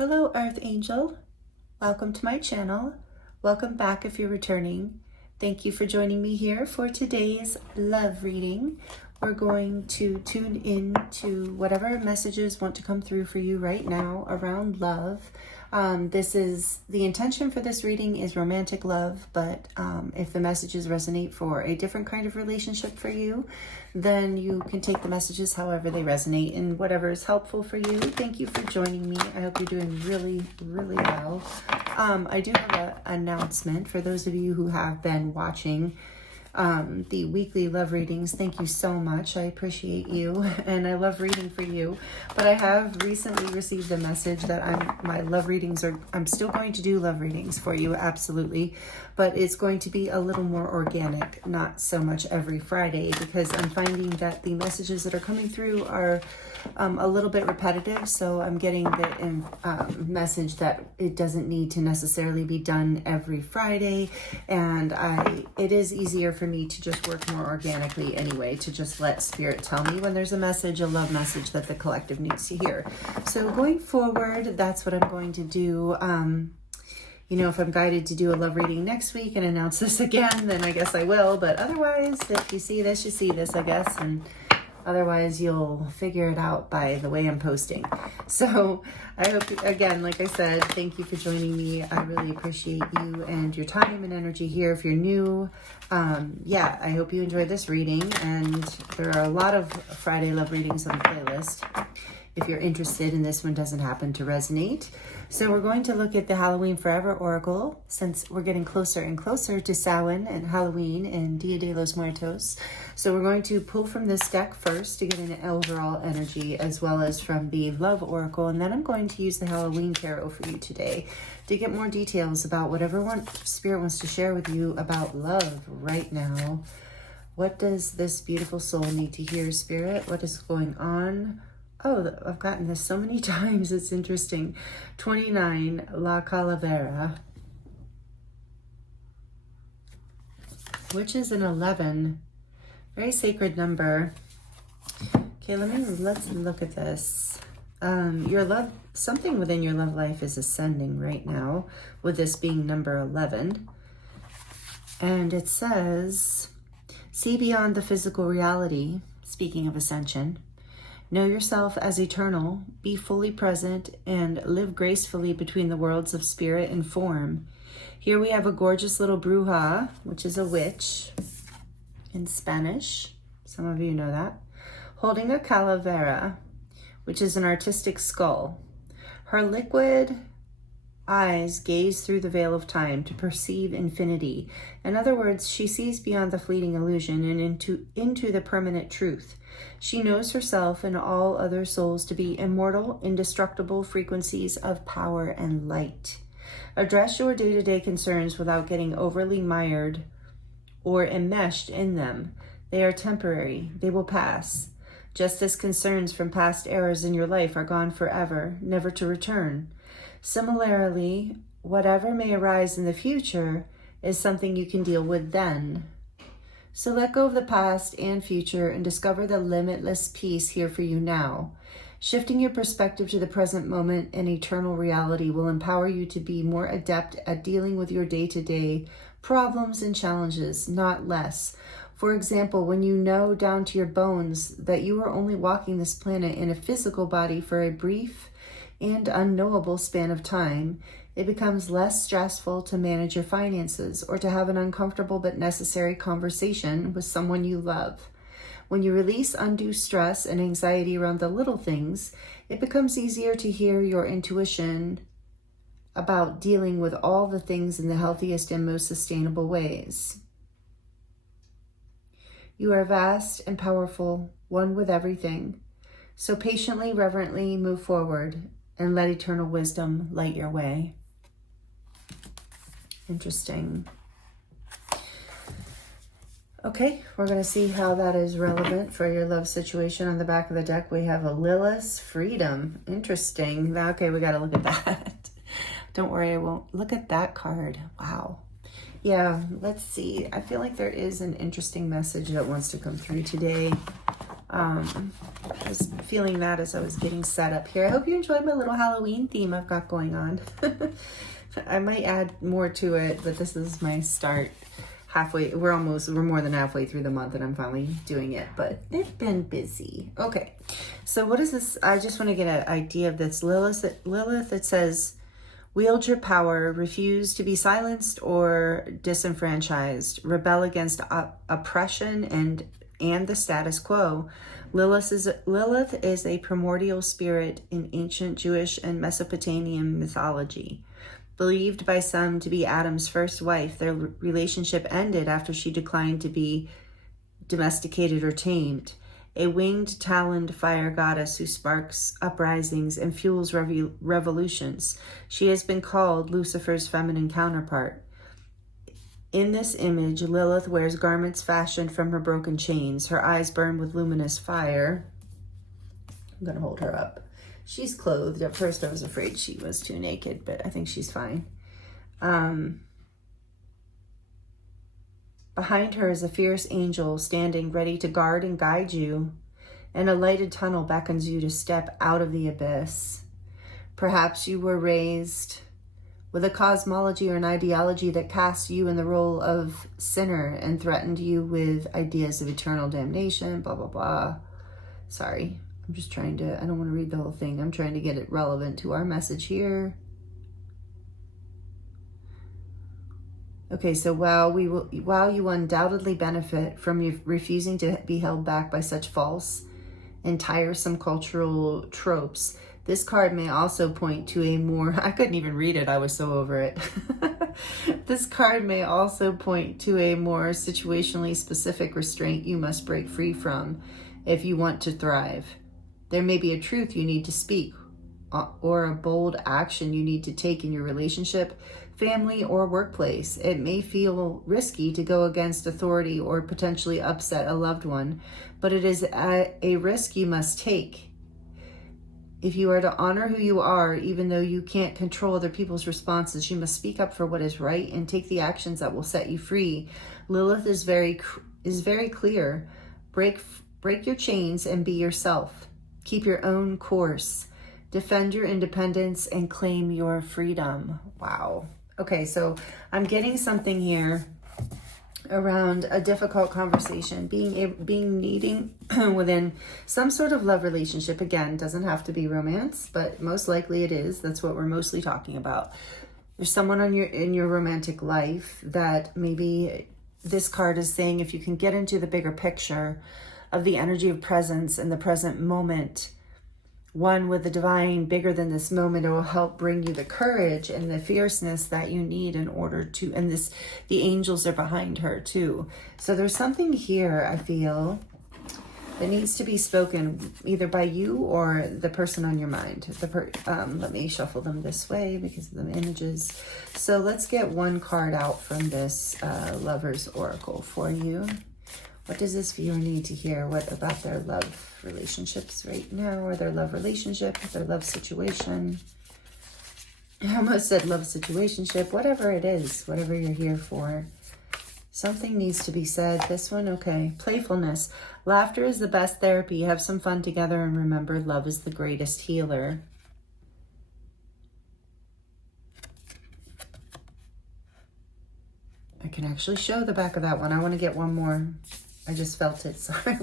Hello, Earth Angel. Welcome to my channel. Welcome back if you're returning. Thank you for joining me here for today's love reading. We're going to tune in to whatever messages want to come through for you right now around love. The intention for this reading is romantic love, but if the messages resonate for a different kind of relationship for you, then you can take the messages however they resonate and whatever is helpful for you. Thank you for joining me. I hope you're doing really, really well. I do have an announcement for those of you who have been watching the weekly love readings. Thank you so much. I appreciate you and I love reading for you. But I have recently received a message that I'm still going to do love readings for you, absolutely. But it's going to be a little more organic, not so much every Friday, because I'm finding that the messages that are coming through are a little bit repetitive. So I'm getting the message that it doesn't need to necessarily be done every Friday. And it is easier for me to just work more organically anyway, to just let Spirit tell me when there's a message, a love message that the collective needs to hear. So going forward, that's what I'm going to do. If I'm guided to do a love reading next week and announce this again, then I guess I will. But otherwise, if you see this, you see this, I guess. And otherwise, you'll figure it out by the way I'm posting. So I hope, again, like I said, thank you for joining me. I really appreciate you and your time and energy here. If you're new, I hope you enjoyed this reading. And there are a lot of Friday love readings on the playlist if you're interested and this one doesn't happen to resonate. So we're going to look at the Halloween Forever Oracle, since we're getting closer and closer to Samhain and Halloween and Dia de los Muertos. So we're going to pull from this deck first to get an overall energy, as well as from the Love Oracle. And then I'm going to use the Halloween Tarot for you today to get more details about whatever Spirit wants to share with you about love right now. What does this beautiful soul need to hear, Spirit? What is going on? Oh, I've gotten this so many times. It's interesting. 29, La Calavera, which is an 11. Very sacred number. Okay, let's look at this. Your love, something within your love life is ascending right now, with this being number 11. And it says, see beyond the physical reality, speaking of ascension. Know yourself as eternal, be fully present, and live gracefully between the worlds of spirit and form. Here we have a gorgeous little bruja, which is a witch in Spanish. Some of you know that. Holding a calavera, which is an artistic skull. Her liquid eyes gaze through the veil of time to perceive infinity. In other words, she sees beyond the fleeting illusion and into the permanent truth. She knows herself and all other souls to be immortal, indestructible frequencies of power and light. Address your day-to-day concerns without getting overly mired or enmeshed in them. They are temporary. They will pass. Just as concerns from past eras in your life are gone forever, never to return. Similarly, whatever may arise in the future is something you can deal with then. So let go of the past and future and discover the limitless peace here for you now. Shifting your perspective to the present moment and eternal reality will empower you to be more adept at dealing with your day-to-day problems and challenges, not less. For example, when you know down to your bones that you are only walking this planet in a physical body for a brief and unknowable span of time, it becomes less stressful to manage your finances or to have an uncomfortable but necessary conversation with someone you love. When you release undue stress and anxiety around the little things, it becomes easier to hear your intuition about dealing with all the things in the healthiest and most sustainable ways. You are vast and powerful, one with everything. So patiently, reverently move forward and let eternal wisdom light your way. Interesting. Okay, we're going to see how that is relevant for your love situation. On the back of the deck, we have a Lilith's Freedom. Interesting. Okay, we got to look at that. Don't worry, I won't look at that card. Wow. Yeah, let's see. I feel like there is an interesting message that wants to come through today. I was feeling that as I was getting set up here. I hope you enjoyed my little Halloween theme I've got going on. I might add more to it, but this is my start. Halfway, we're more than halfway through the month and I'm finally doing it, but it's been busy. Okay, so what is this? I just want to get an idea of this. Lilith, it says, wield your power, refuse to be silenced or disenfranchised, rebel against oppression and the status quo. Lilith is a primordial spirit in ancient Jewish and Mesopotamian mythology. Believed by some to be Adam's first wife, their relationship ended after she declined to be domesticated or tamed. A winged, taloned fire goddess who sparks uprisings and fuels revolutions. She has been called Lucifer's feminine counterpart. In this image, Lilith wears garments fashioned from her broken chains. Her eyes burn with luminous fire. I'm going to hold her up. She's clothed. At first I was afraid she was too naked, but I think she's fine. Behind her is a fierce angel standing ready to guard and guide you, and a lighted tunnel beckons you to step out of the abyss. Perhaps you were raised with a cosmology or an ideology that cast you in the role of sinner and threatened you with ideas of eternal damnation, blah, blah, blah. Sorry. I'm just trying to, I don't want to read the whole thing. I'm trying to get it relevant to our message here. Okay, so while you undoubtedly benefit from refusing to be held back by such false and tiresome cultural tropes, this card may also point to a more, I couldn't even read it, I was so over it. This card may also point to a more situationally specific restraint you must break free from if you want to thrive. There may be a truth you need to speak or a bold action you need to take in your relationship, family, or workplace. It may feel risky to go against authority or potentially upset a loved one, but it is a risk you must take. If you are to honor who you are, even though you can't control other people's responses, you must speak up for what is right and take the actions that will set you free. Lilith is very clear. Break your chains and be yourself. Keep your own course. Defend your independence and claim your freedom. Wow. Okay, so I'm getting something here around a difficult conversation, needing within some sort of love relationship. Again, doesn't have to be romance, but most likely it is. That's what we're mostly talking about. There's someone in your romantic life that maybe this card is saying, if you can get into the bigger picture of the energy of presence in the present moment, one with the divine bigger than this moment, it will help bring you the courage and the fierceness that you need in order to, and the angels are behind her too. So there's something here, I feel, that needs to be spoken either by you or the person on your mind. Let me shuffle them this way because of the images. So let's get one card out from this Lover's Oracle for you. What does this viewer need to hear? What about their love relationships right now, or their love relationship, their love situation? I almost said love situationship, whatever it is, whatever you're here for. Something needs to be said. This one, okay. Playfulness. Laughter is the best therapy. Have some fun together and remember, love is the greatest healer. I can actually show the back of that one. I want to get one more. I just felt it. Sorry.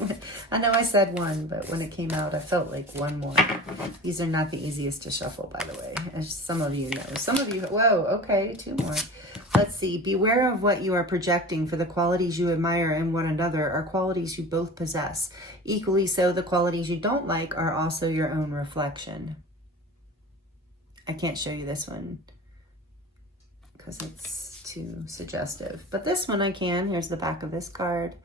I know I said one, but when it came out, I felt like one more. These are not the easiest to shuffle, by the way, as some of you know. Some of you, whoa, okay, two more. Let's see. Beware of what you are projecting, for the qualities you admire in one another are qualities you both possess. Equally so, the qualities you don't like are also your own reflection. I can't show you this one because it's too suggestive, but this one I can. Here's the back of this card.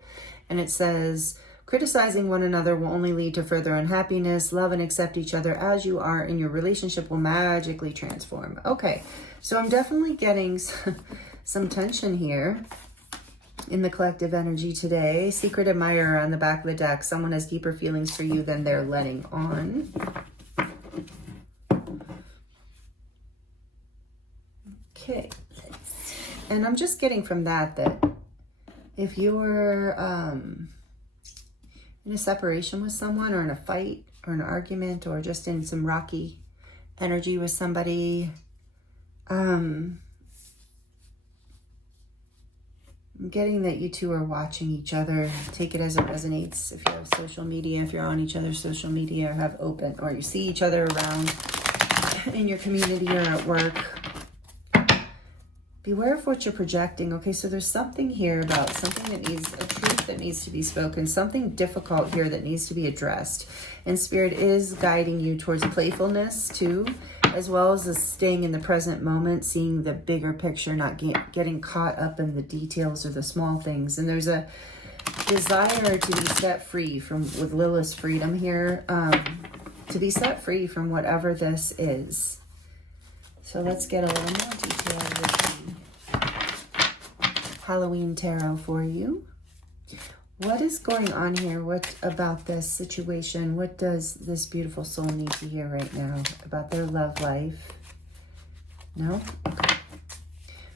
And it says, criticizing one another will only lead to further unhappiness. Love and accept each other as you are, and your relationship will magically transform. Okay, so I'm definitely getting some tension here in the collective energy today. Secret admirer on the back of the deck. Someone has deeper feelings for you than they're letting on. Okay, and I'm just getting from that if you're in a separation with someone, or in a fight, or an argument, or just in some rocky energy with somebody. I'm getting that you two are watching each other. Take it as it resonates. If you have social media, if you're on each other's social media, or have open, or you see each other around in your community or at work, beware of what you're projecting. Okay, so there's something here about something that needs, a truth that needs to be spoken, something difficult here that needs to be addressed. And Spirit is guiding you towards playfulness too, as well as staying in the present moment, seeing the bigger picture, not getting caught up in the details or the small things. And there's a desire to be set free from, with Lilith's freedom here, to be set free from whatever this is. So let's get a little more detail with the Halloween Tarot for you. What is going on here? What about this situation? What does this beautiful soul need to hear right now about their love life? No? Okay.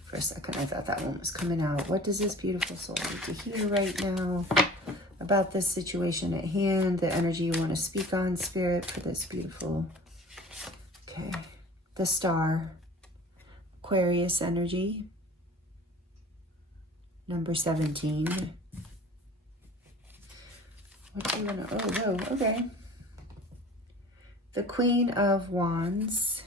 For a second, I thought that one was coming out. What does this beautiful soul need to hear right now about this situation at hand? The energy you want to speak on, Spirit, for this beautiful... Okay. The Star, Aquarius energy, number 17. What do you want to, oh, no, okay. The Queen of Wands.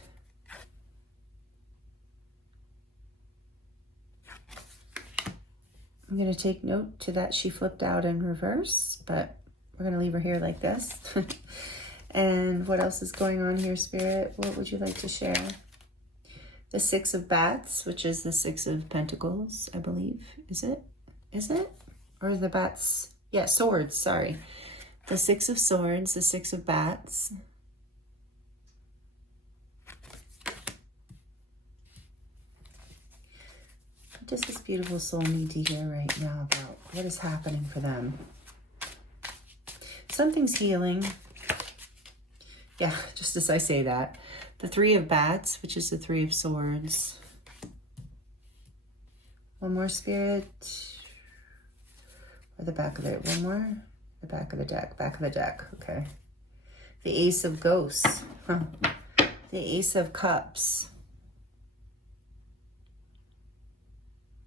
I'm going to take note to that she flipped out in reverse, but we're going to leave her here like this. And what else is going on here, Spirit? What would you like to share? The Six of Bats, which is the Six of Pentacles, I believe. Is it? Is it? Or the bats? Yeah, swords, sorry. The Six of Swords, the Six of Bats. What does this beautiful soul need to hear right now about what is happening for them? Something's healing. Yeah, just as I say that. The Three of Bats, which is the Three of Swords. One more, Spirit. Or the back of it. One more. The back of the deck. Back of the deck. Okay. The Ace of Ghosts. Huh. The Ace of Cups.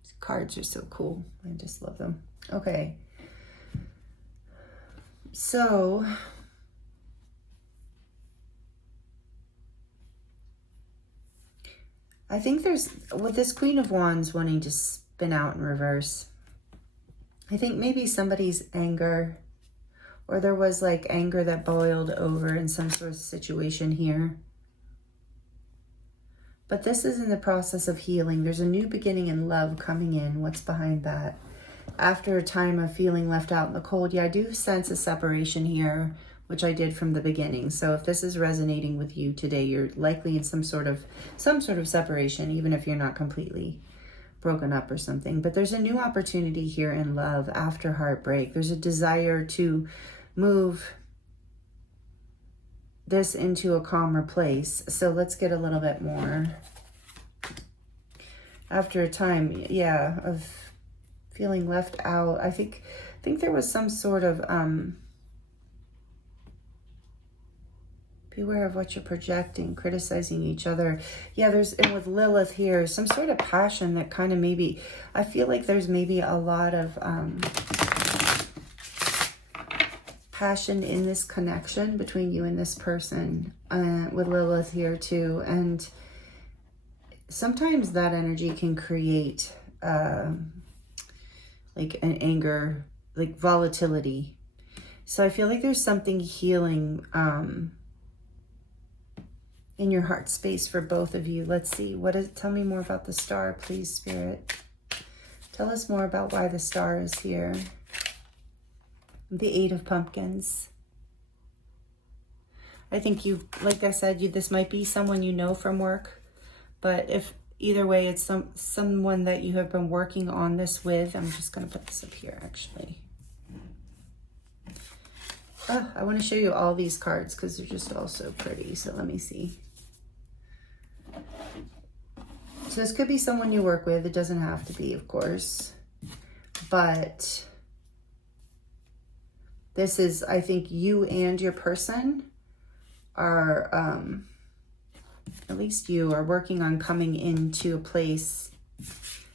These cards are so cool. I just love them. Okay. So... I think there's, with this Queen of Wands wanting to spin out in reverse, I think maybe somebody's anger, or there was like anger that boiled over in some sort of situation here. But this is in the process of healing. There's a new beginning in love coming in. What's behind that? After a time of feeling left out in the cold, yeah, I do sense a separation here, which I did from the beginning. So if this is resonating with you today, you're likely in some sort of separation, even if you're not completely broken up or something. But there's a new opportunity here in love after heartbreak. There's a desire to move this into a calmer place. So let's get a little bit more. After a time, yeah, of feeling left out, I think there was some sort of beware of what you're projecting, criticizing each other. Yeah, there's, and with Lilith here, some sort of passion that kind of maybe, I feel like there's maybe a lot of passion in this connection between you and this person, with Lilith here too. And sometimes that energy can create like an anger, like volatility. So I feel like there's something healing in your heart space for both of you. Let's see. Tell me more about the Star, please, Spirit. Tell us more about why the Star is here. The Eight of Pumpkins. I think like I said, this might be someone you know from work, but if either way, it's someone that you have been working on this with. I'm just going to put this up here, actually. I want to show you all these cards because they're just all so pretty. So let me see. So this could be someone you work with. It doesn't have to be, of course. But This is, I think, you and your person are, at least you are working on coming into a place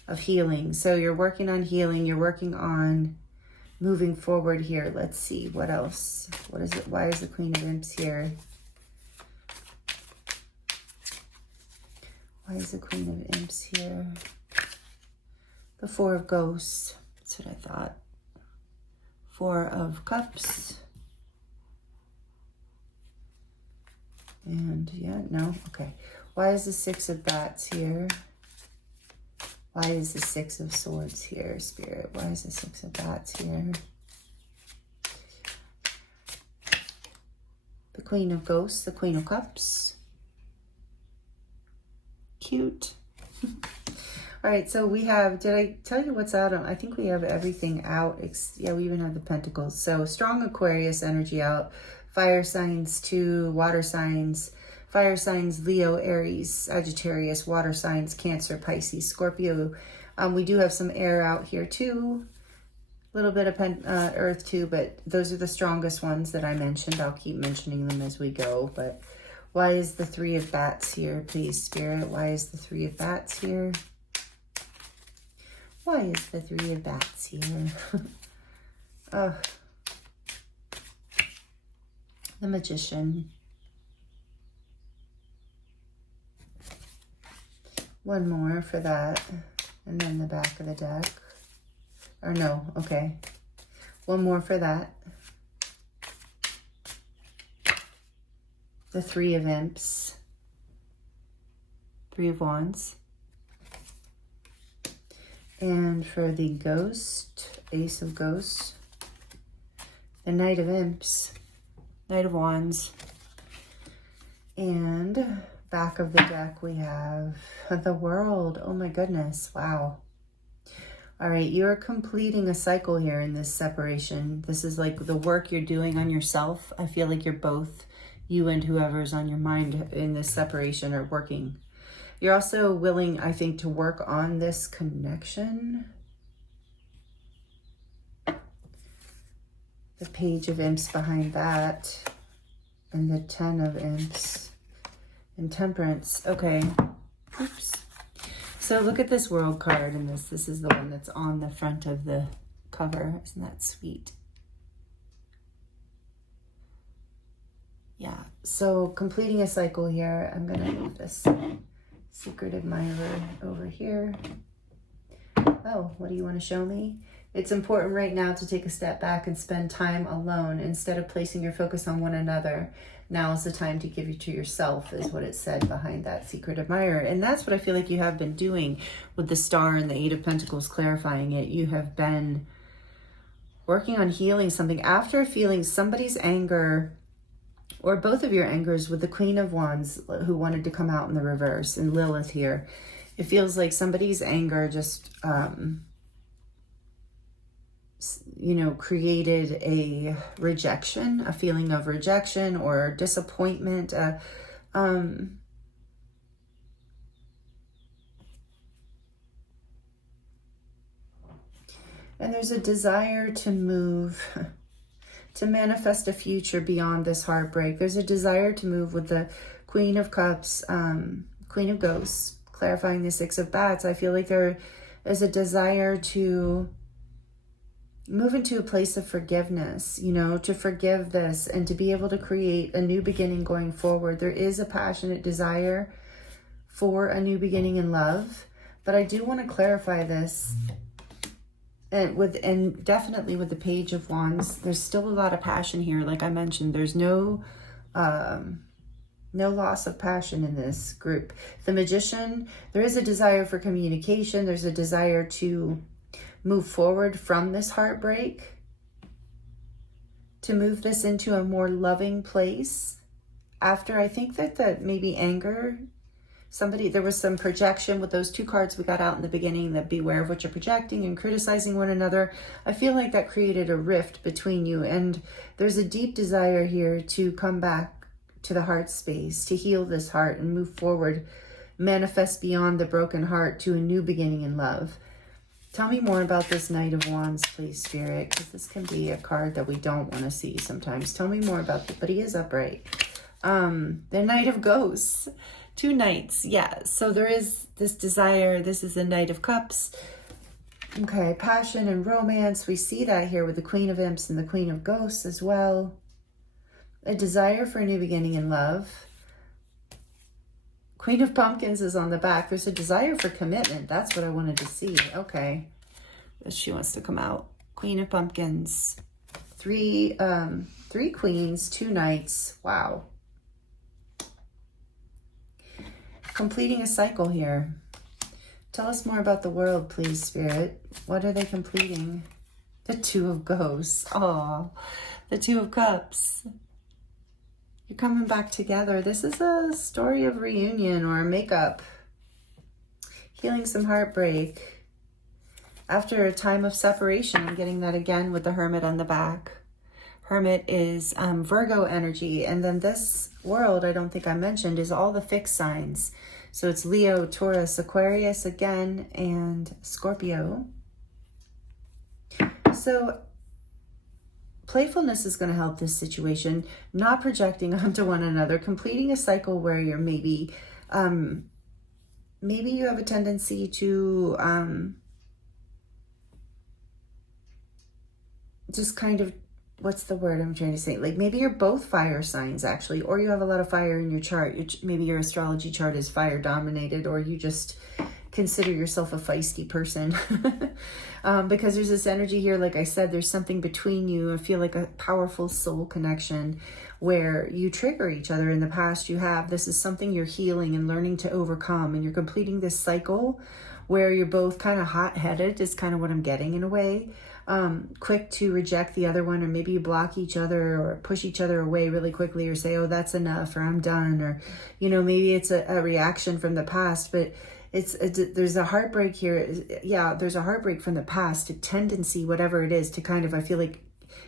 of healing. So you're working on healing. You're working on moving forward here. Let's see, what else? What is it? Why is the Queen of Imps here? Why is the Queen of Imps here? The Four of Ghosts. That's what I thought. Four of Cups. And yeah, no, okay. Why is the Six of Bats here? Why is the Six of Swords here, Spirit? Why is the Six of Bats here? The Queen of Ghosts, the Queen of Cups. Cute. All right, so we have, did I tell you what's out? I think we have everything out. Yeah, we even have the Pentacles. So strong Aquarius energy out. Fire signs too, water signs. Fire signs, Leo, Aries, Sagittarius, water signs, Cancer, Pisces, Scorpio. We do have some air out here too. A little bit of earth too, but those are the strongest ones that I mentioned. I'll keep mentioning them as we go. But why is the Three of Bats here, please, Spirit? Why is the Three of Bats here? Why is the Three of Bats here? Oh. The Magician. One more for that. And then the back of the deck. Or no, okay. One more for that. The Three of Imps. Three of Wands. And for the Ghost, Ace of Ghosts. The Knight of Imps. Knight of Wands. And back of the deck we have the World. Oh my goodness, wow. All right, you're completing a cycle here in this separation. This is like the work you're doing on yourself. I feel like you're both, you and whoever's on your mind in this separation, are working. You're also willing, I think, to work on this connection. The Page of Imps behind that. And the Ten of Imps. And Temperance. Okay. Oops. So look at this World card in this. This is the one that's on the front of the cover. Isn't that sweet? Yeah. So completing a cycle here. I'm going to move this Secret Admirer over here. Oh, what do you want to show me? It's important right now to take a step back and spend time alone instead of placing your focus on one another. Now is the time to give it to yourself, is what it said behind that Secret Admirer. And that's what I feel like you have been doing with the Star and the Eight of Pentacles, clarifying it. You have been working on healing something after feeling somebody's anger, or both of your angers, with the Queen of Wands who wanted to come out in the reverse, and Lilith here. It feels like somebody's anger just, you know, created a rejection, a feeling of rejection or disappointment. And there's a desire to move, to manifest a future beyond this heartbreak. There's a desire to move with the Queen of Cups, Queen of Ghosts, clarifying the Six of Bats. I feel like there is a desire to move into a place of forgiveness, you know, to forgive this and to be able to create a new beginning going forward. There is a passionate desire for a new beginning in love, but I do want to clarify this. And definitely with the Page of Wands, there's still a lot of passion here. Like I mentioned, there's no loss of passion in this group. The Magician, there is a desire for communication. There's a desire to move forward from this heartbreak, to move this into a more loving place. After, I think that maybe anger, there was some projection with those two cards we got out in the beginning, that beware of what you're projecting and criticizing one another. I feel like that created a rift between you, and there's a deep desire here to come back to the heart space, to heal this heart and move forward, manifest beyond the broken heart to a new beginning in love, Tell me more about this Knight of Wands, please, Spirit, because this can be a card that we don't want to see sometimes. Tell me more about it, but he is upright. The Knight of Ghosts. 2 knights, yeah. So there is this desire. This is the Knight of Cups. Okay, passion and romance. We see that here with the Queen of Imps and the Queen of Ghosts as well. A desire for a new beginning in love. Queen of Pumpkins is on the back. There's a desire for commitment. That's what I wanted to see. Okay. She wants to come out. Queen of Pumpkins. 3 queens, 2 knights. Wow. Completing a cycle here. Tell us more about the world, please, Spirit. What are they completing? The 2 of Ghosts. Oh, the 2 of Cups. You're coming back together. This is a story of reunion or a makeup. Healing some heartbreak. After a time of separation, I'm getting that again with the Hermit on the back. Hermit is Virgo energy. And then this world, I don't think I mentioned, is all the fixed signs. So it's Leo, Taurus, Aquarius again, and Scorpio. So playfulness is going to help this situation, not projecting onto one another, completing a cycle where you're maybe you have a tendency to just kind of, what's the word I'm trying to say? Like maybe you're both fire signs actually, or you have a lot of fire in your chart. Maybe your astrology chart is fire dominated, or you just consider yourself a feisty person. Because there's this energy here, like I said, there's something between you. I feel like a powerful soul connection where you trigger each other. In the past you have, this is something you're healing and learning to overcome, and you're completing this cycle where you're both kind of hot-headed is kind of what I'm getting in a way. Quick to reject the other one, or maybe you block each other or push each other away really quickly, or say, oh, that's enough, or I'm done, or, you know, maybe it's a reaction from the past, but there's a heartbreak here. Yeah, there's a heartbreak from the past, a tendency, whatever it is, to kind of, I feel like,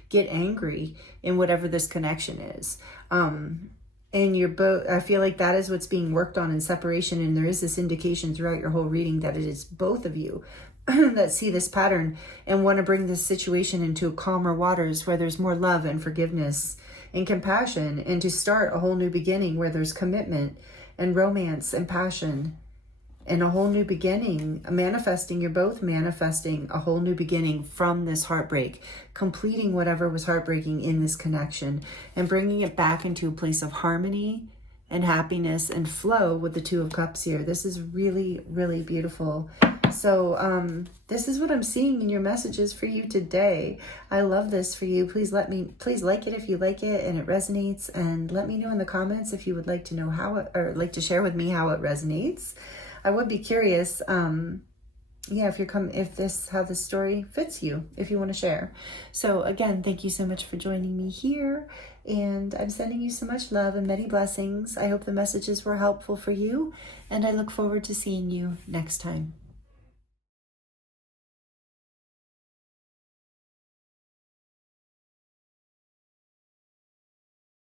get angry in whatever this connection is. And you're both, I feel like that is what's being worked on in separation. And there is this indication throughout your whole reading that it is both of you that see this pattern and want to bring this situation into calmer waters where there's more love and forgiveness and compassion, and to start a whole new beginning where there's commitment and romance and passion and a whole new beginning, manifesting. You're both manifesting a whole new beginning from this heartbreak, completing whatever was heartbreaking in this connection and bringing it back into a place of harmony and happiness and flow with the 2 of Cups here. This is really, really beautiful. So this is what I'm seeing in your messages for you today. I love this for you. Please like it if you like it and it resonates, and let me know in the comments if you would like to know how it, or like to share with me how it resonates. I would be curious, yeah, how this story fits you, if you want to share. So again, thank you so much for joining me here, and I'm sending you so much love and many blessings. I hope the messages were helpful for you, and I look forward to seeing you next time.